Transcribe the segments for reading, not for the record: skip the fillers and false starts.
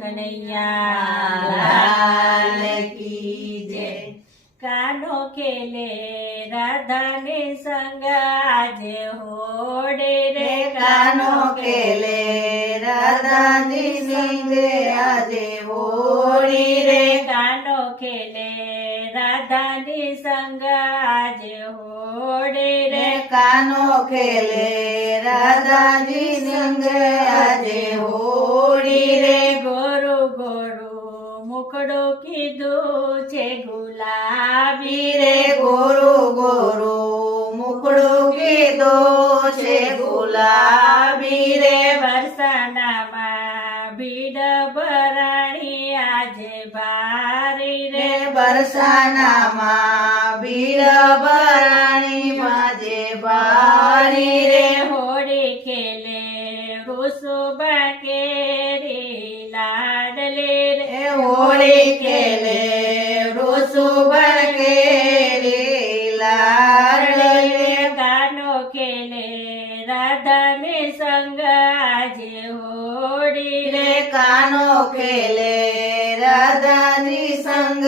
કનૈયા લાલ કી જય। કાનો ખેલે રાધાને સંગ આજે હોડે રે કાનો ખેલે રાધાની સંગે આજે હોળી રે। કાનો ખેલે રાધાની સંગ આજે હોડે રે કાનો ખેલે રાધાજી સંગે આજે હોળી રે। ગોરુ ગોરુ મુખડો કીધું છે ગુલાબી રે ગોરુ ગોરુ મુખડું કીધું છે ગુલાબી રે। વરસાનામાં ભીડ ભરાણી આજે ભારી રે બરસાનામાં ભીડ ભરાણી માજે ભારી રે। હોળી ખેલે રૂસુબા કેરી લાડલે રે હોળી ખેલે રૂસુબર કેરી લાડલે। ગાનો ખેલે રાધાને સંગ આજે હોળી રે કાનો ખેલે રાધાની સંગ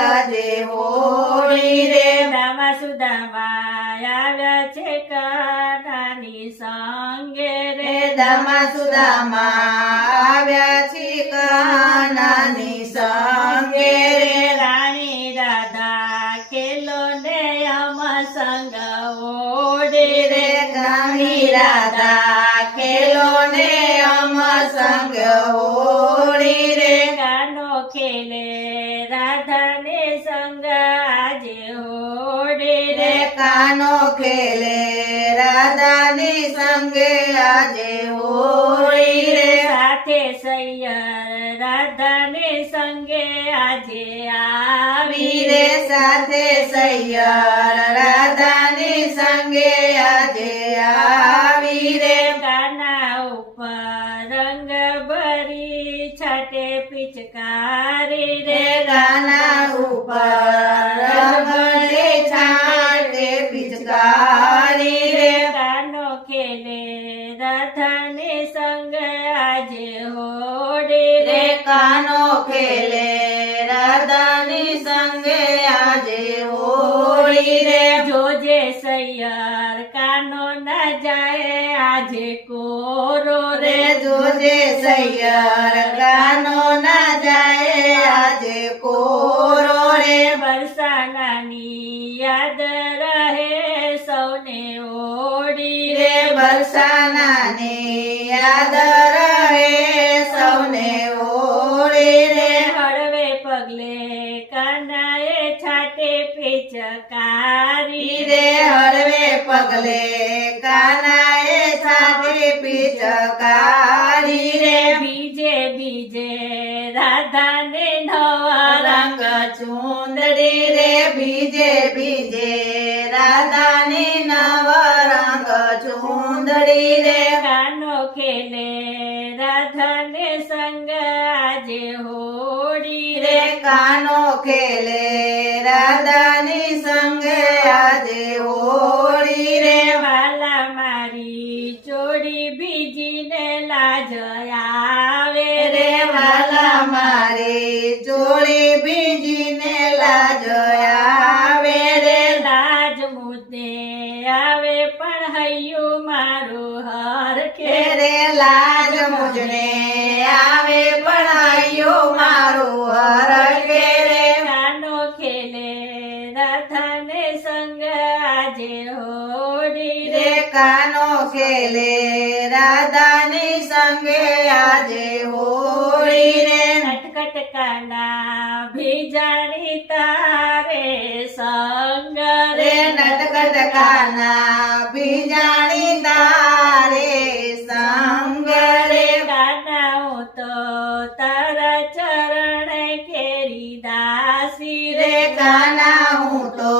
આજે હોળી રે। દામા સુદામા આવ્યા છે કાનાની સંગે રે દામા સુદામા આવ્યા છે કાનાની સંગે રે। રાણી રાધા ખેલો ને અમ સંગ ઓડે રે રાણી રાધા ખેલો ને અમ સંગ હોળી રે। કાનો ખેલે રાધાને સંગ આજે હોડે રે કાનો ખેલે રાધાની સંગે આજે હોળી રે। સાથે સૈયર રાધાને સંગે આજે આવી રે સાથે સૈયર રાધાની સંગે આજે આવી રે। કાના ઉપર રંગ ભરી છાટે પિચકારી રે કાના ઉપર રંગને છાંટે પિચકારી રે। કાનો ખેલે રાધાને સંગ આજે હોડે રે કાનો ખેલે રાધાની સંગે આજે હોળી રે। જોજે સૈયર કાનો ના જાય આજે કોરો રે જોજે સૈયર કાનો ના જાય આજે કોરો રે। વરસાનાની યાદ રહે સૌને ઓડી રે બરસાનાની યાદ રહે સૌને હોળી રે। હળવે પગલે કાનાએ છાટે પિચકારી રે હળવે પગલે કાનાએ છાટે પિચકારી રે। બીજે બીજે રાધાને નવા રંગ ચૂંદડી રે બીજે બીજે રાધાની નવ રંગ ચૂંદડી રે। કાનો ખેલે રાધાને સંગ આજે હોડી રે કાનો ખેલે રાધાની સંગે આજે હોળી રે। વાલા મારી ચોડી બીજીને લાજ આવે રે વાલા મારી ચોળી બીજીને લાજ આવે રે। લાજ મુદ્દે આવે પણ હૈયું મારું હરખે રે લાજ મુજને આવે પણ આયો મારું હરખે રે। કાનો ખેલે રાધાને સંગ આજે હોડી રે કાનો ખેલે રાધાની સંગે આજે હોળી રે। નટકટ કાના ભીજાણી તારે સંગ રે નટકટ કાના બીજાણી તારે સંગ રે। કાના હું તો તારા ચરણ કેરી દાસી રે કાના હું તો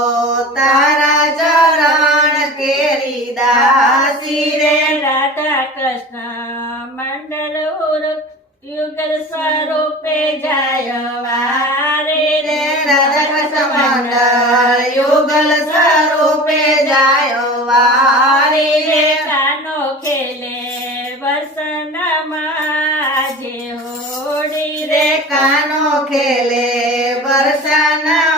તારા ચરણ કેરી દાસી રે। રાધા કૃષ્ણ મંડળ યુગલ સ્વરૂપે જાય વારે રે રાધા કૃષ્ણ મંડળ યુગલ સ્વરૂપે જાય વારી રે। કાનો ખેલે વરસનામાં આજે હોડી રે કાનો ખેલે બરસાના